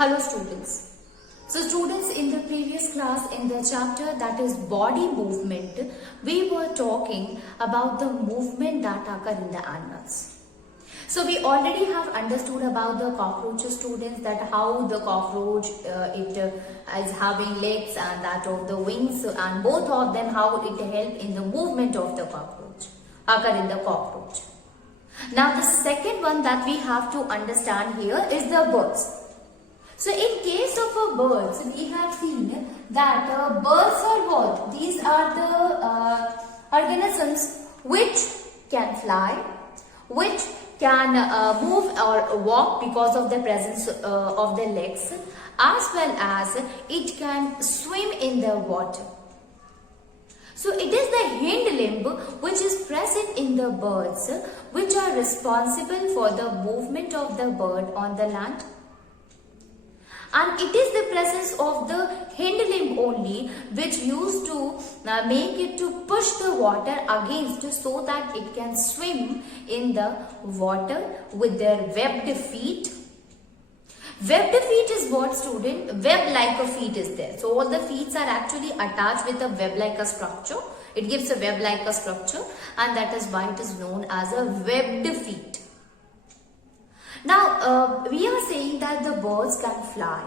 Hello students. So students, in the previous class in the chapter that is body movement, we were talking about the movement that occur in the animals. So we already have understood about the cockroach students, that how the cockroach is having legs and that of the wings, and both of them how it help in the movement of the cockroach occur in the cockroach. Now the second one that we have to understand here is the birds. So in case of a birds, we have seen that birds are what? These are the organisms which can fly, which can move or walk because of the presence of their legs, as well as it can swim in the water. So it is the hind limb which is present in the birds, which are responsible for the movement of the bird on the land. And it is the presence of the hind limb only which used to make it to push the water against, so that it can swim in the water with their webbed feet. Webbed feet is what, student? Web like a feet is there. So all the feet are actually attached with a web like a structure. It gives a web like a structure, and that is why it is known as a webbed feet. Now, we are saying that the birds can fly.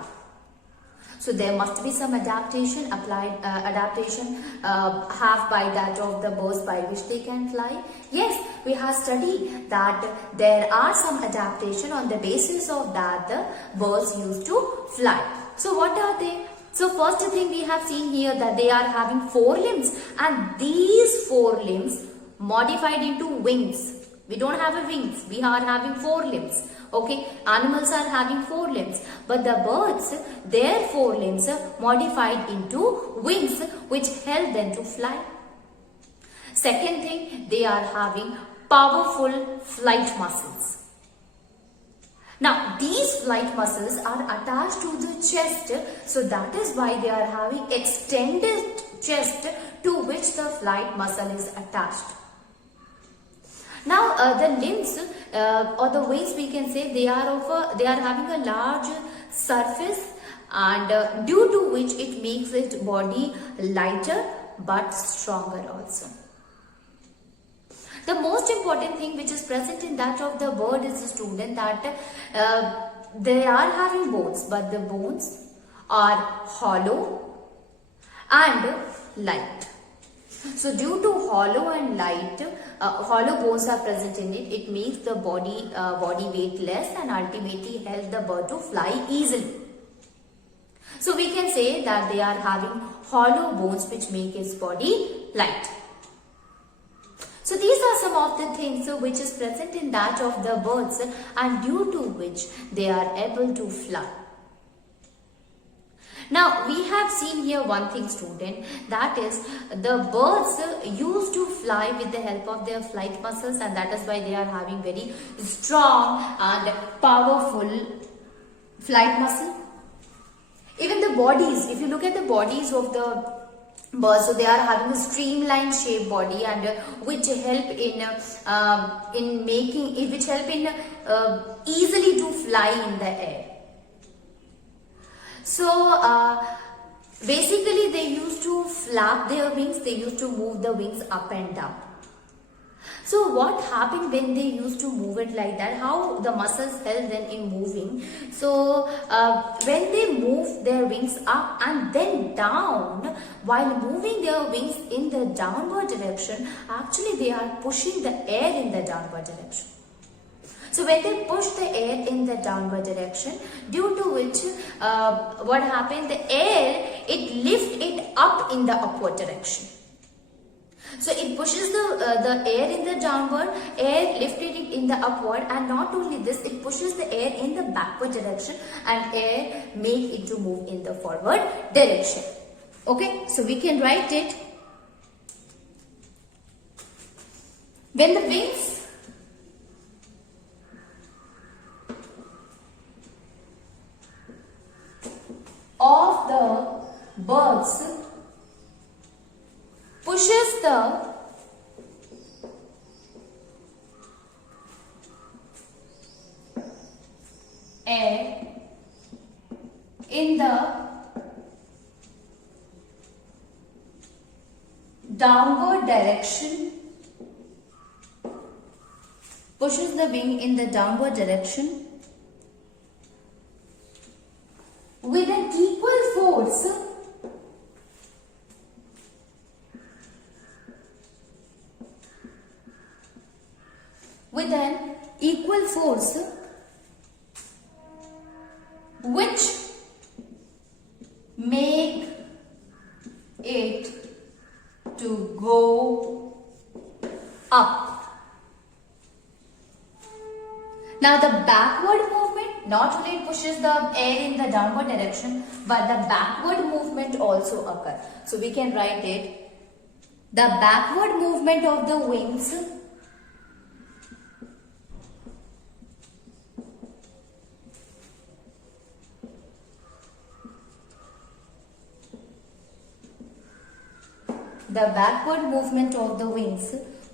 So there must be some adaptation have by that of the birds by which they can fly. Yes, we have studied that there are some adaptation on the basis of that the birds used to fly. So what are they? So first thing we have seen here that they are having 4 limbs, and these 4 limbs modified into wings. We don't have a wings, we are having 4 limbs. Okay, animals are having 4 limbs, but the birds, their 4 limbs are modified into wings which help them to fly. Second thing, they are having powerful flight muscles. Now, these flight muscles are attached to the chest, so that is why they are having extended chest to which the flight muscle is attached. Now the limbs or the wings, we can say they are having a large surface, and due to which it makes its body lighter but stronger also. The most important thing which is present in that of the bird is, the student, that they are having bones, but the bones are hollow and light. So due to hollow and light, hollow bones are present in it, it makes the body weight less and ultimately helps the bird to fly easily. So we can say that they are having hollow bones which make its body light. So these are some of the things which is present in that of the birds, and due to which they are able to fly. Now we have seen here one thing, student, that is the birds used to fly with the help of their flight muscles, and that is why they are having very strong and powerful flight muscle. Even the bodies, if you look at the bodies of the birds, so they are having a streamlined shaped body, and which help in easily to fly in the air. So basically they used to flap their wings, they used to move the wings up and down. So what happened when they used to move it like that? How the muscles help them in moving? So when they move their wings up and then down, while moving their wings in the downward direction, actually they are pushing the air in the downward direction. So when they push the air in the downward direction, due to which what happened, the air, it lifts it up in the upward direction. So it pushes the air in the downward, air lifted it in the upward, and not only this, it pushes the air in the backward direction, and air make it to move in the forward direction. Okay, so we can write it. When the wings of the birds pushes the air in the downward direction, pushes the wing in the downward direction with an equal force which make it to go up. Now the backward movement, not only it pushes the air in the downward direction, but the backward movement also occurs. So we can write it, the backward movement of the wings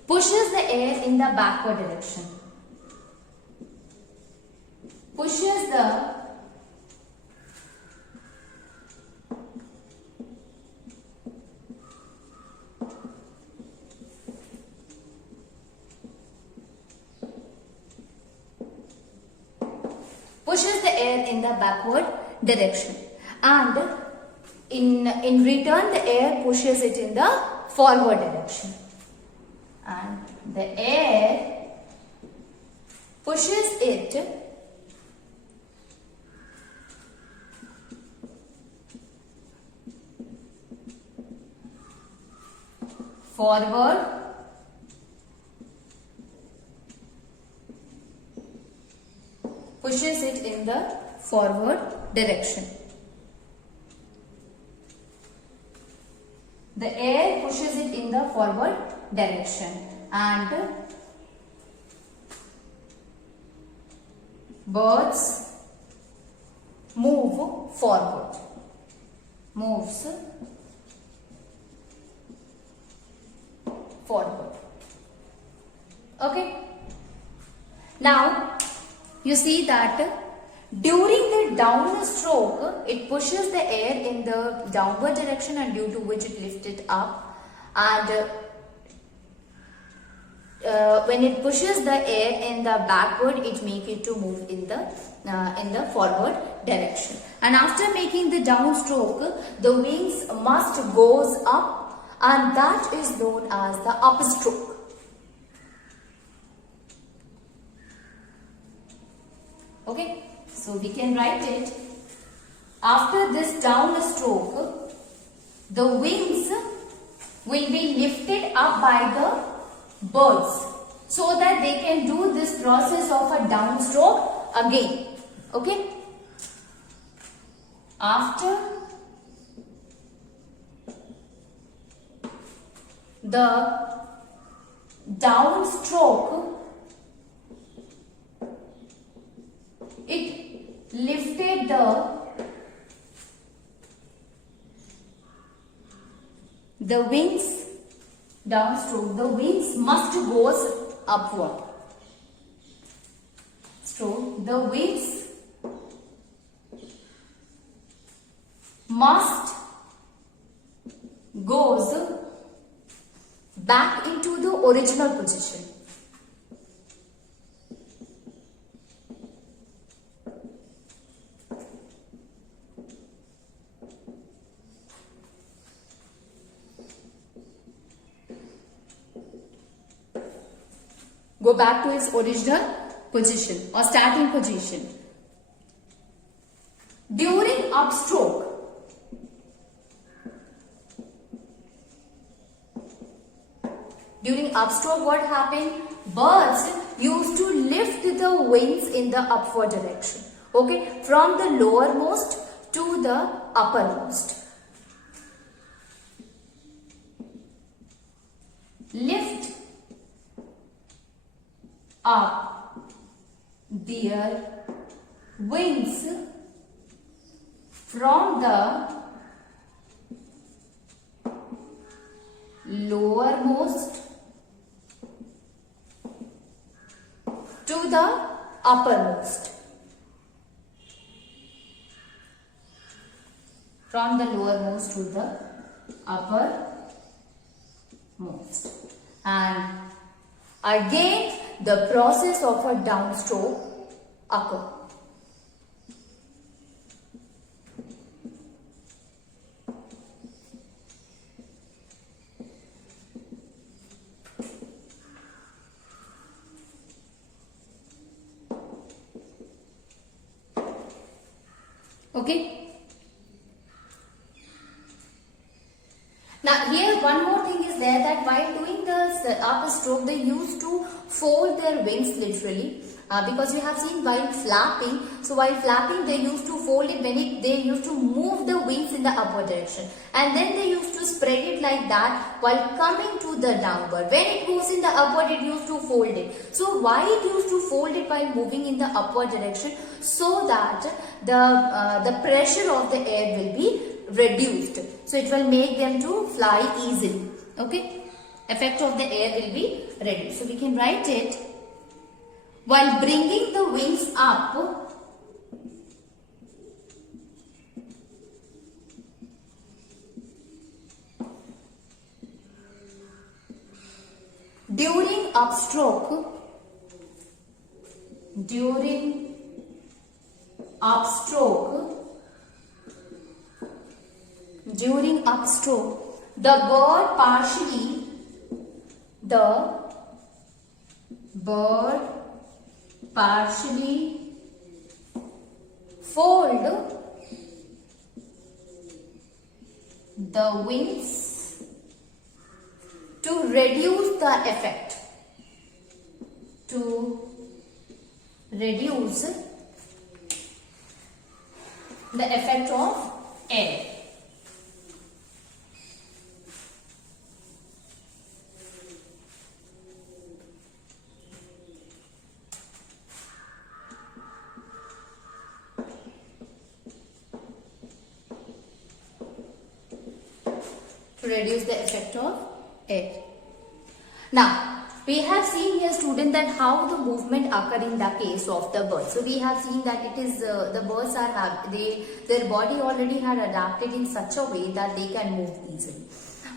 pushes the air in the backward direction. Pushes the air in the backward direction, and in return the air pushes it in the forward direction, and the air pushes it forward in the forward direction. The air pushes it in the forward direction, and birds move forward. Moves forward. Okay. Now you see that during the down stroke, it pushes the air in the downward direction, and due to which it lifts it up, and when it pushes the air in the backward, it makes it to move in the forward direction. And after making the downstroke, the wings must goes up, and that is known as the upstroke. Okay, so we can write it, after this downstroke, the wings will be lifted up by the birds, so that they can do this process of a downstroke again. Okay, after the downstroke, it lifted the wings, downstroke, the wings must goes upward. Stroke, the wings must goes back into the original position. Go back to its original position or starting position. During upstroke, what happened? Birds used to lift the wings in the upward direction. Okay, from the lowermost to the uppermost. Lift up their wings from the lowermost to the uppermost. from the lowermost to the uppermost. And again the process of a downstroke occur. Okay. Now here one more thing is there, that while doing the upper stroke they used to fold their wings literally, because you have seen while flapping, so while flapping they used to fold it when they used to move the wings in the upward direction, and then they used to spread it like that while coming to the downward. When it moves in the upward it used to fold it. So why it used to fold it while moving in the upward direction? So that the pressure of the air will be reduced, so it will make them to fly easily. Okay, effect of the air will be reduced. So we can write it, while bringing the wings up, during upstroke, the bird partially fold the wings to reduce the effect, of air. To reduce the effect of air. Now, we have seen here, student, that how the movement occur in the case of the bird. So we have seen that it is the birds are their body already had adapted in such a way that they can move easily.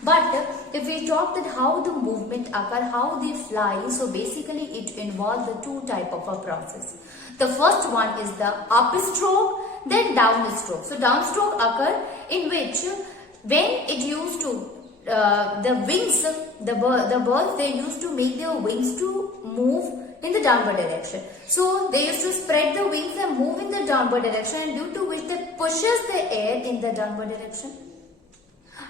But if we talk that how the movement occur, how they fly, so basically it involves the two type of a process. The first one is the upstroke, then downstroke. So downstroke occur in which when it used to the wings, the birds, they used to make their wings to move in the downward direction. So they used to spread the wings and move in the downward direction, and due to which they pushes the air in the downward direction.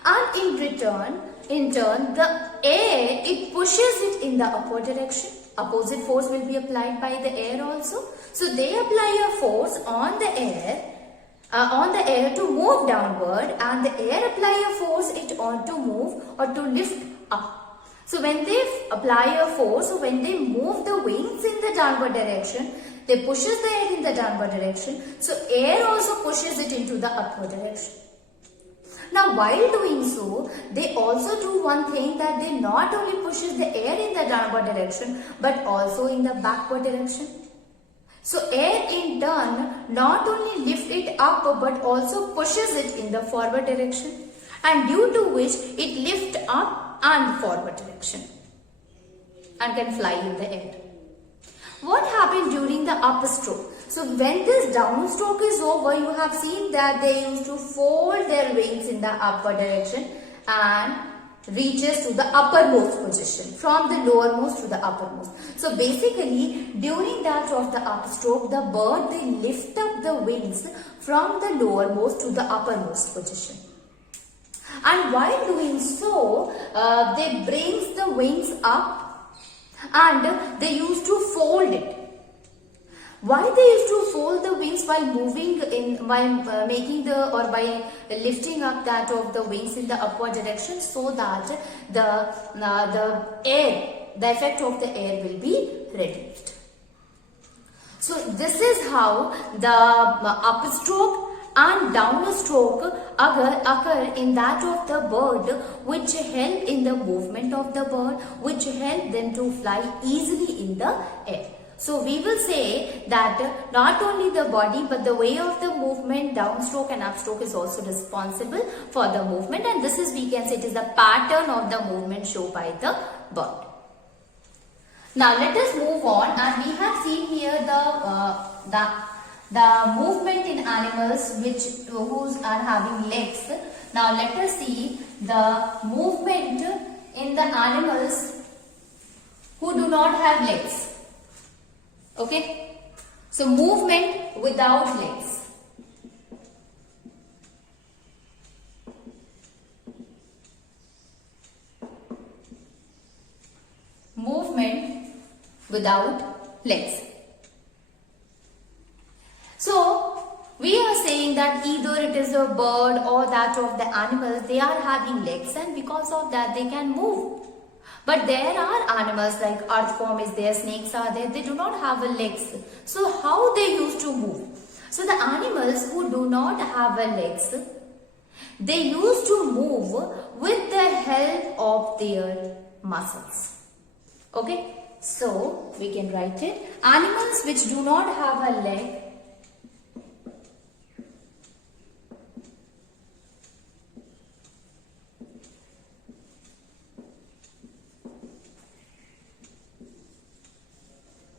And in turn, the air, it pushes it in the upward direction. Opposite force will be applied by the air also. So they apply a force on the air to move downward, and the air apply a force it on to move or to lift up. So when they apply a force, so when they move the wings in the downward direction, they pushes the air in the downward direction. So air also pushes it into the upward direction. Now while doing so, they also do one thing, that they not only pushes the air in the downward direction but also in the backward direction. So air in turn not only lift it up but also pushes it in the forward direction, and due to which it lifts up and forward direction and can fly in the air. What happened during the upstroke? So when this downstroke is over, you have seen that they used to fold their wings in the upward direction and reaches to the uppermost position, from the lowermost to the uppermost. So basically during that of the upstroke, the bird, they lift up the wings from the lowermost to the uppermost position. And while doing so, they brings the wings up and they used to fold it. Why they used to fold the wings while moving in, while making the, or by lifting up that of the wings in the upward direction, so that the air, the effect of the air will be reduced. So this is how the upstroke and downstroke occur in that of the bird, which help in the movement of the bird, which help them to fly easily in the air. So we will say that not only the body but the way of the movement, downstroke and upstroke, is also responsible for the movement, and this is, we can say, it is the pattern of the movement shown by the bird. Now let us move on, and we have seen here the movement in animals whose are having legs. Now let us see the movement in the animals who do not have legs. Okay, so movement without legs. Movement without legs. So we are saying that either it is a bird or that of the animals, they are having legs, and because of that they can move. But there are animals like earthworm is there, snakes are there, they do not have a legs. So how they used to move? So the animals who do not have a legs, they used to move with the help of their muscles. Okay, so we can write it. Animals which do not have a leg,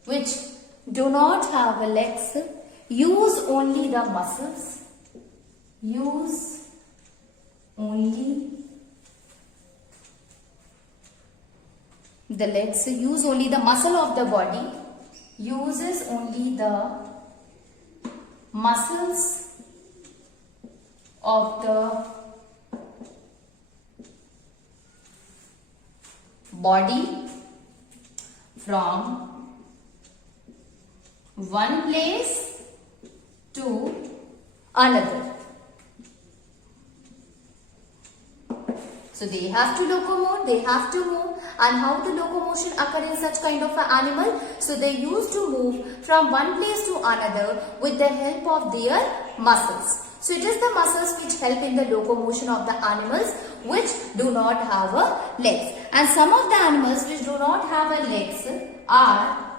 which do not have a legs, use only the muscles, use only the legs, use only the muscle of the body, uses only the muscles of the body from one place to another. So they have to locomote, they have to move, and how the locomotion occur in such kind of an animal? So they used to move from one place to another with the help of their muscles. So it is the muscles which help in the locomotion of the animals which do not have a legs. And some of the animals which do not have a legs are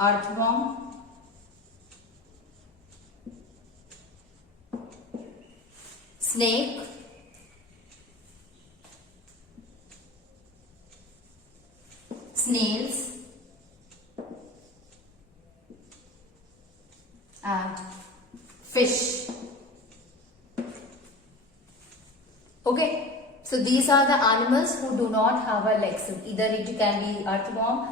earthworm, snake, snails, and fish. Okay. So these are the animals who do not have a legs. Either it can be earthworm,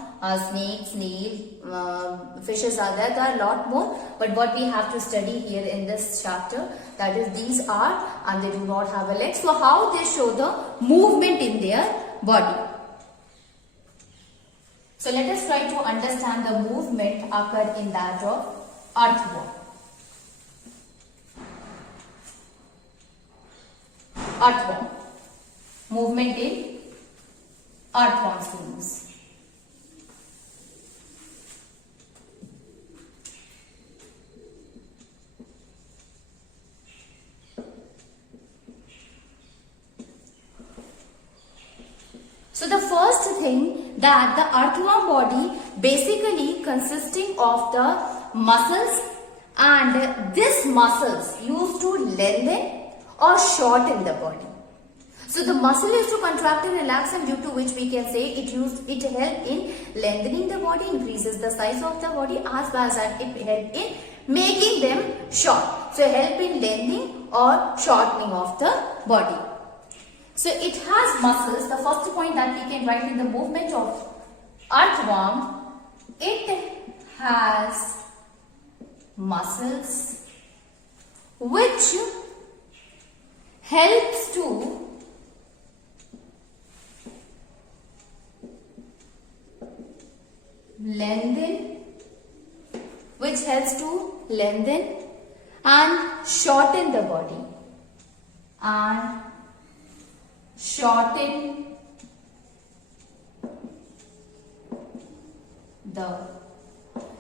snake, snail, fishes are there. There are a lot more. But what we have to study here in this chapter, that is these are, and they do not have a leg. So how they show the movement in their body. So let us try to understand the movement occur in that of earthworm. Earthworm. Movement in earthworm students. So the first thing, that the earthworm body basically consisting of the muscles, and these muscles used to lengthen or shorten the body. So the muscle used to contract and relax, and due to which we can say it helped in lengthening the body, increases the size of the body, as well as it helped in making them short. So help in lengthening or shortening of the body. So it has muscles. The first point that we can write in the movement of earthworm, it has muscles which helps to lengthen and shorten the body, the.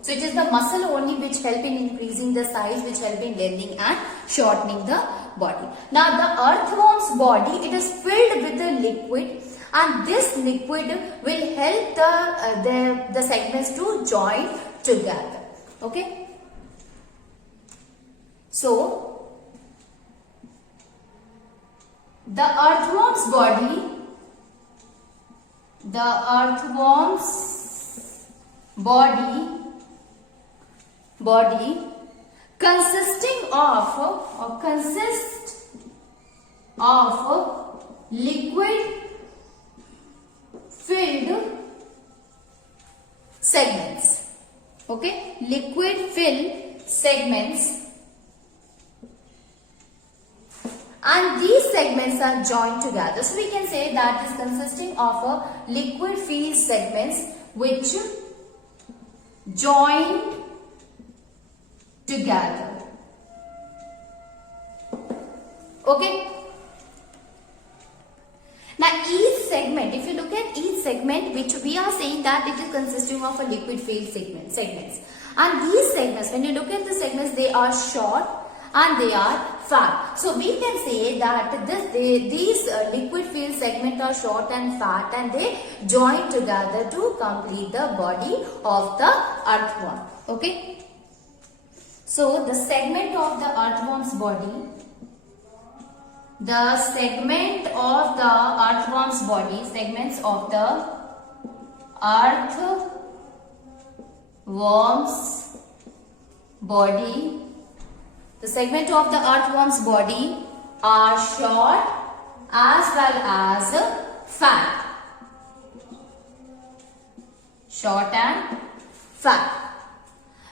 So it is the muscle only which help in increasing the size, which help in lengthening and shortening the body. Now the earthworm's body, it is filled with the liquid, and this liquid will help the segments to join together. Okay. So the earthworm's body consisting of liquid filled segments. Okay, liquid filled segments, and these segments are joined together. So we can say that is consisting of a liquid filled segments which join together. Okay. Now each segment, if you look at each segment, which we are saying that it is consisting of a liquid filled segments, and these segments, when you look at the segments, they are short and they are fat. So we can say that these liquid filled segments are short and fat, and they join together to complete the body of the earthworm. Okay. So the segment of the earthworm's body, segments of the earthworm's body, the segment of the earthworm's body are short as well as fat. Short and fat.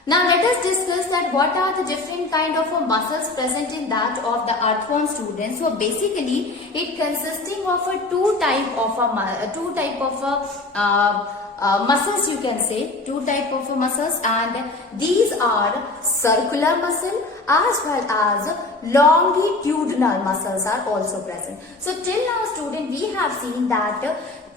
Now let us discuss that what are the different kind of muscles present in that of the earthworm students. So basically it consisting of two type of muscles, you can say two type of muscles, and these are circular muscle as well as longitudinal muscles are also present. So till now student, we have seen that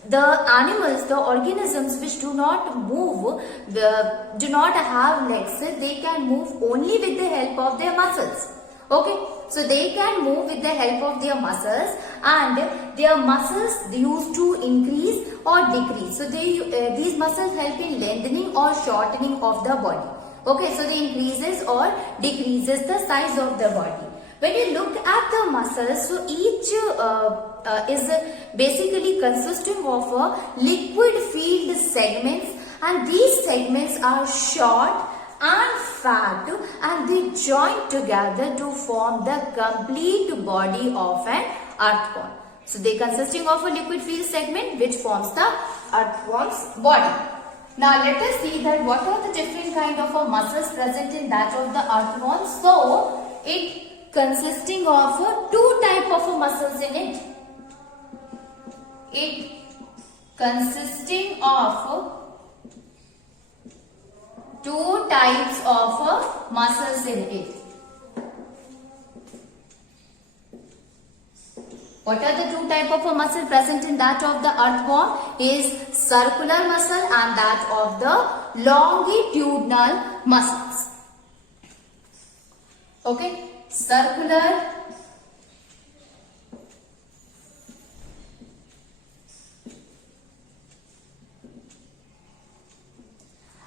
the animals, the organisms which do not move, do not have legs, they can move only with the help of their muscles. Okay, so they can move with the help of their muscles, and their muscles used to increase or decrease. So these muscles help in lengthening or shortening of the body. Okay, so they increases or decreases the size of the body. When you look at the muscles, so each is basically consisting of liquid filled segments, and these segments are short and fat, and they join together to form the complete body of an earthworm. So they consisting of a liquid filled segment which forms the earthworm's body. Now let us see that what are the different kind of muscles present in that of the earthworm. So it consisting of two type of muscles in it. It consisting of two types of muscles in it. What are the two type of muscle present in that of the earthworm? Is circular muscle and that of the longitudinal muscles. Okay, circular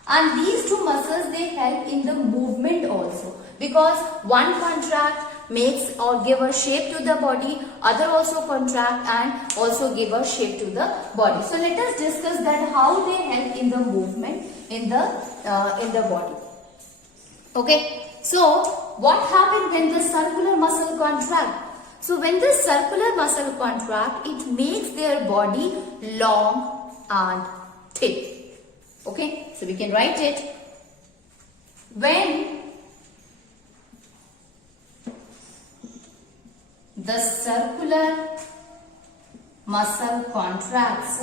and these two muscles, they help in the movement also, because one contract makes or give a shape to the body, other also contract and also give a shape to the body. So let us discuss that how they help in the movement in the body. Okay, so what happens when the circular muscle contract? So when the circular muscle contract, it makes their body long and thick. Okay, so we can write it. When the circular muscle contracts,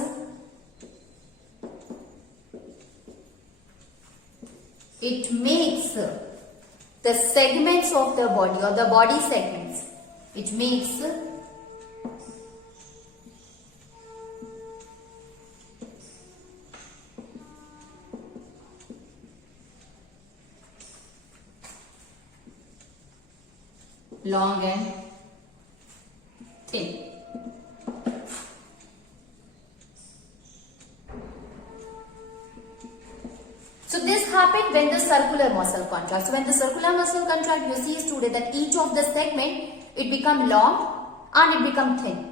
it makes the segments of the body or the body segments, it makes long and thin. So this happened when the circular muscle contracts. So when the circular muscle contract, you see student that each of the segment, it become long and it become thin.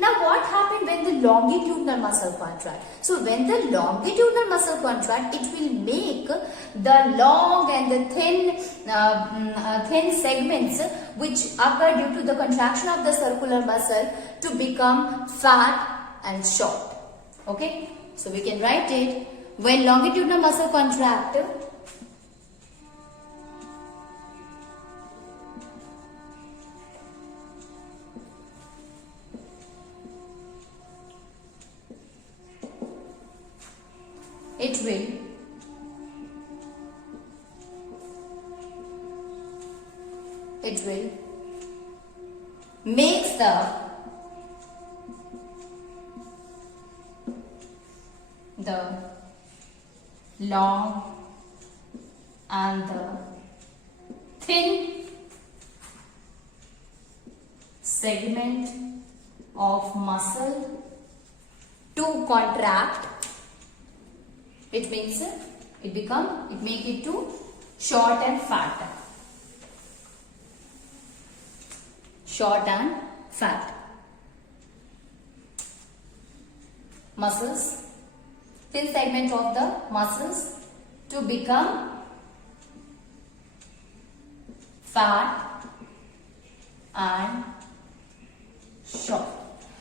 Now what happened when the longitudinal muscle contract? So when the longitudinal muscle contract, it will make the long and the thin segments which occur due to the contraction of the circular muscle to become fat and short. Okay, so we can write it. When longitudinal muscle contract, it will makes the long and the thin segment of muscle to contract. It means it make it to short and fat. Short and fat. Muscles, thin segment of the muscles to become fat and short.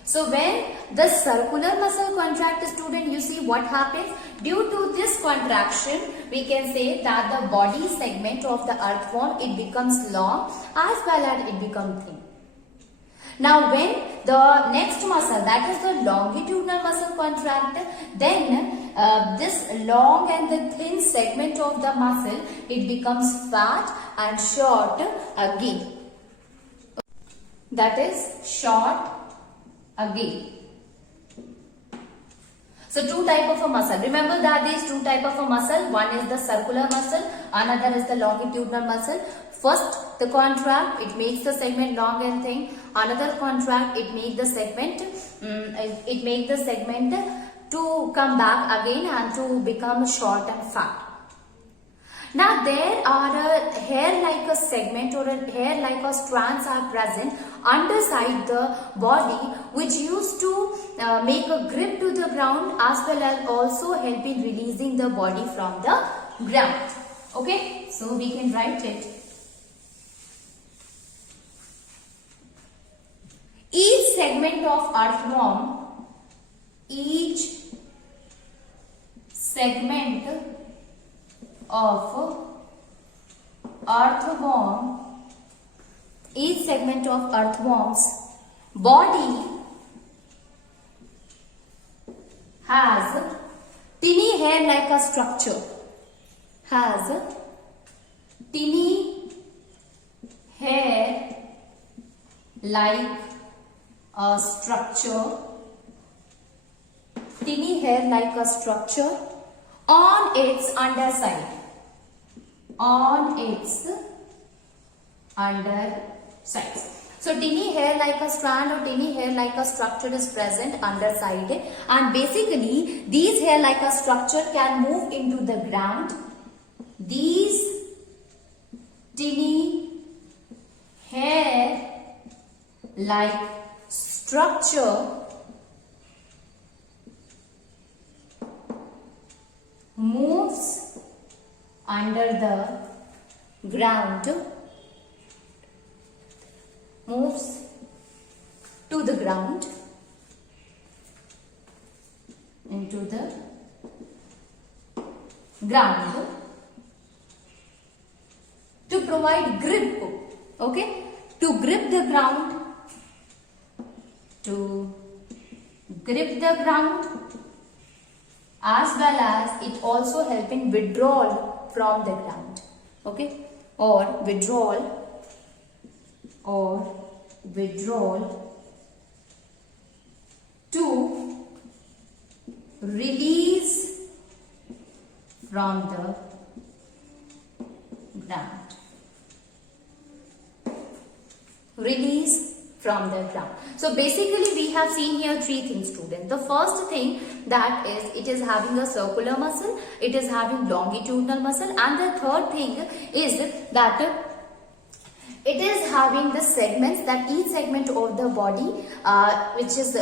So when the circular muscle contract, student, you see what happens? Due to this contraction, we can say that the body segment of the earthworm, it becomes long as well as it becomes thin. Now when the next muscle, that is the longitudinal muscle contract, then this long and the thin segment of the muscle, it becomes fat and short again. That is short again. So two type of a muscle. Remember that these two type of a muscle. One is the circular muscle, another is the longitudinal muscle. First, the contract, it makes the segment long and thin. Another contract, it makes the segment to come back again and to become short and fat. Now there are a hair like a segment or a hair like a strands are present underside the body, which used to make a grip to the ground as well as also help in releasing the body from the ground. Okay, so we can write it. Each segment of earthworm, each segment of earthworm's body has tiny hair-like a structure. Tiny hair-like a structure on its underside. So tiny hair like a strand or tiny hair like a structure is present underside, and basically these hair like a structure can move into the ground. These tiny hair like structure moves under the ground, moves to the ground, into the ground to provide grip. Okay, to grip the ground, as well as it also help in withdrawal from the ground. Okay, or withdrawal to release from the ground. release from the ground. So basically we have seen here three things, students. The first thing that is, it is having a circular muscle, it is having longitudinal muscle, and the third thing is that it is having the segments, that each segment of the body which is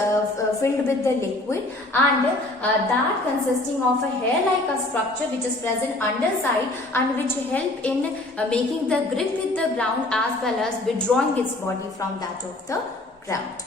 filled with the liquid, and that consisting of a hair-like a structure which is present underside and which help in making the grip with the ground as well as withdrawing its body from that of the ground.